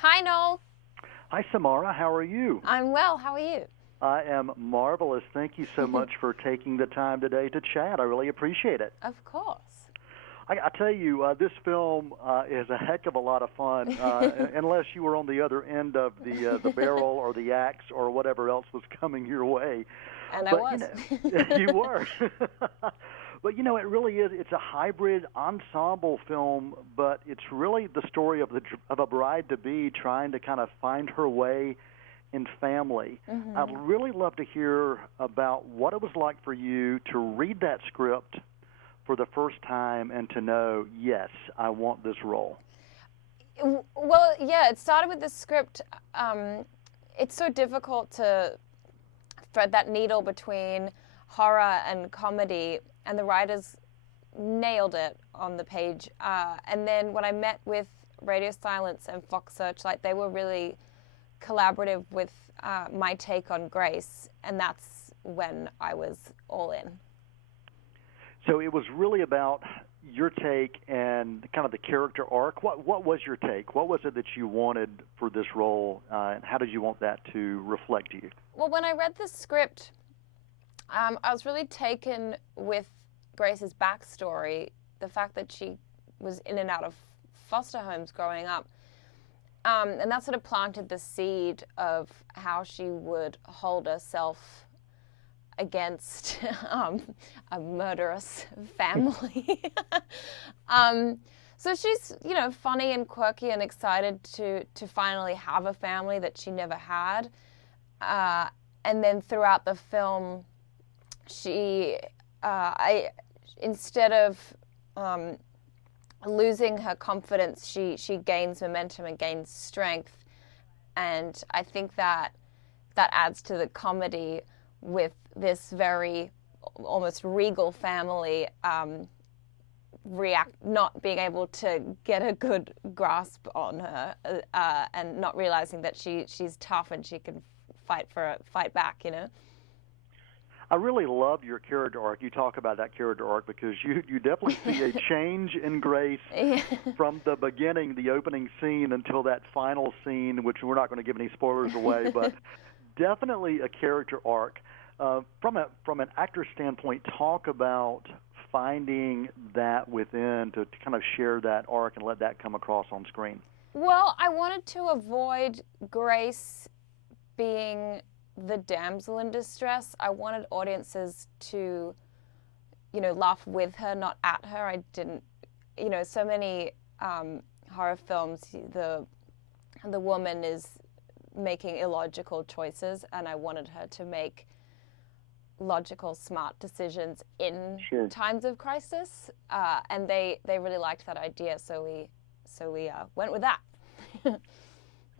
Hi, Noel. Hi, Samara. How are you? I'm well. How are you? I am marvelous. Thank you so much for taking the time today to chat. I really appreciate it. Of course. I tell you, this film is a heck of a lot of fun, unless you were on the other end of the barrel or the axe or whatever else was coming your way. And I was. You were. But, it really is. It's a hybrid ensemble film, but it's really the story of a bride-to-be trying to kind of find her way in family. Mm-hmm. I'd really love to hear about what it was like for you to read that script for the first time and to know, yes, I want this role. Well, yeah, it started with the script. It's so difficult to thread that needle between horror and comedy, and the writers nailed it on the page. And then when I met with Radio Silence and Fox Searchlight, they were really collaborative with my take on Grace, and that's when I was all in. So it was really about your take and kind of the character arc. What was your take? What was it that you wanted for this role, and how did you want that to reflect to you? Well, when I read the script, I was really taken with Grace's backstory, the fact that she was in and out of foster homes growing up. And that sort of planted the seed of how she would hold herself against a murderous family. So she's, funny and quirky and excited to finally have a family that she never had. And then throughout the film, instead of losing her confidence, she gains momentum and gains strength. And I think that adds to the comedy with this very almost regal family not being able to get a good grasp on her and not realizing that she's tough and she can fight back, I really loved your character arc. You talk about that character arc because you definitely see a change in Grace from the beginning, the opening scene, until that final scene, which we're not going to give any spoilers away, but definitely a character arc. From an actor standpoint, talk about finding that within to kind of share that arc and let that come across on screen. Well, I wanted to avoid Grace being the damsel in distress. I wanted audiences to, laugh with her, not at her. I didn't, so many horror films, the woman is making illogical choices, and I wanted her to make logical, smart decisions in times of crisis. And they really liked that idea, so we went with that.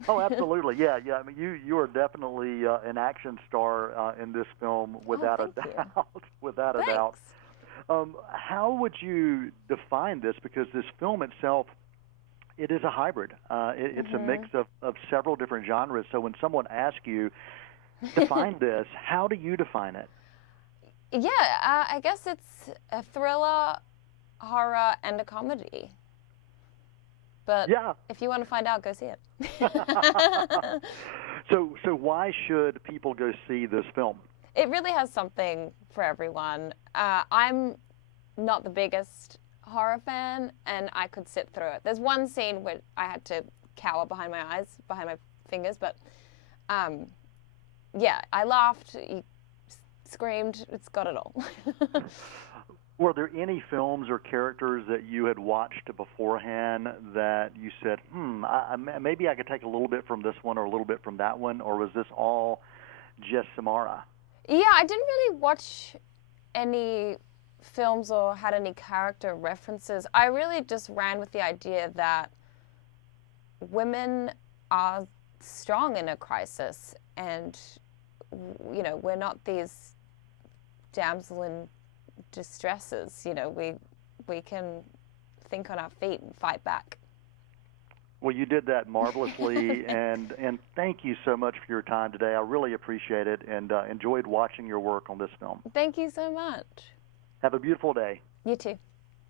Oh, absolutely, yeah. I mean, you are definitely an action star in this film, without a doubt. Without a doubt. How would you define this? Because this film itself, it is a hybrid. It's a mix of several different genres. So when someone asks you, define this, how do you define it? Yeah, I guess it's a thriller, horror, and a comedy. But if you want to find out, go see it. So why should people go see this film? It really has something for everyone. I'm not the biggest horror fan, and I could sit through it. There's one scene where I had to cower behind my eyes, behind my fingers, but I laughed, screamed, it's got it all. Were there any films or characters that you had watched beforehand that you said, maybe I could take a little bit from this one or a little bit from that one, or was this all just Samara? Yeah, I didn't really watch any films or had any character references. I really just ran with the idea that women are strong in a crisis, and, we're not these damsel in distresses. We can think on our feet and fight back. Well, you did that marvelously, and thank you so much for your time today. I really appreciate it, and enjoyed watching your work on this film. Thank you so much. Have a beautiful day. You too.